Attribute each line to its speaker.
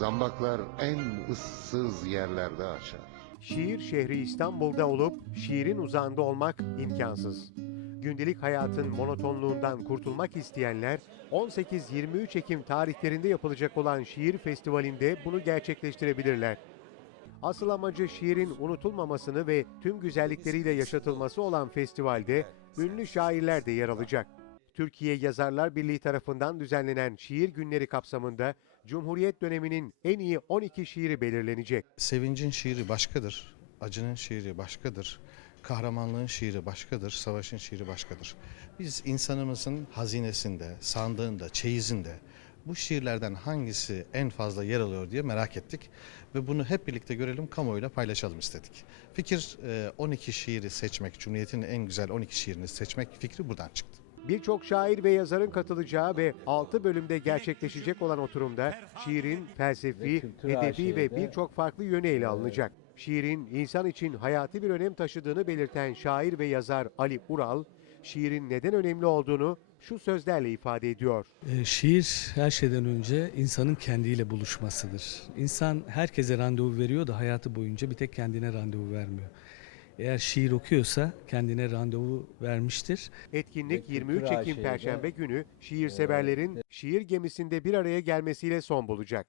Speaker 1: Zambaklar en ıssız yerlerde açar.
Speaker 2: Şiir şehri İstanbul'da olup şiirin uzağında olmak imkansız. Gündelik hayatın monotonluğundan kurtulmak isteyenler 18-23 Ekim tarihlerinde yapılacak olan şiir festivalinde bunu gerçekleştirebilirler. Asıl amacı şiirin unutulmamasını ve tüm güzellikleriyle yaşatılması olan festivalde ünlü şairler de yer alacak. Türkiye Yazarlar Birliği tarafından düzenlenen şiir günleri kapsamında Cumhuriyet döneminin en iyi 12 şiiri belirlenecek.
Speaker 3: Sevincin şiiri başkadır, acının şiiri başkadır, kahramanlığın şiiri başkadır, savaşın şiiri başkadır. Biz insanımızın hazinesinde, sandığında, çeyizinde bu şiirlerden hangisi en fazla yer alıyor diye merak ettik ve bunu hep birlikte görelim, kamuoyuyla paylaşalım istedik. Fikir e, 12 şiiri seçmek, Cumhuriyet'in en güzel 12 şiirini seçmek fikri buradan çıktı.
Speaker 2: Birçok şair ve yazarın katılacağı ve 6 bölümde gerçekleşecek olan oturumda şiirin felsefi, edebi ve birçok farklı yönü ele alınacak. Şiirin insan için hayati bir önem taşıdığını belirten şair ve yazar Ali Ural, şiirin neden önemli olduğunu şu sözlerle ifade ediyor.
Speaker 4: E, Şiir her şeyden önce insanın kendiyle buluşmasıdır. İnsan herkese randevu veriyor da hayatı boyunca bir tek kendine randevu vermiyor. Eğer şiir okuyorsa kendine randevu vermiştir.
Speaker 2: Etkinlik 23 Ekim Perşembe günü şiir severlerin şiir gemisinde bir araya gelmesiyle son bulacak.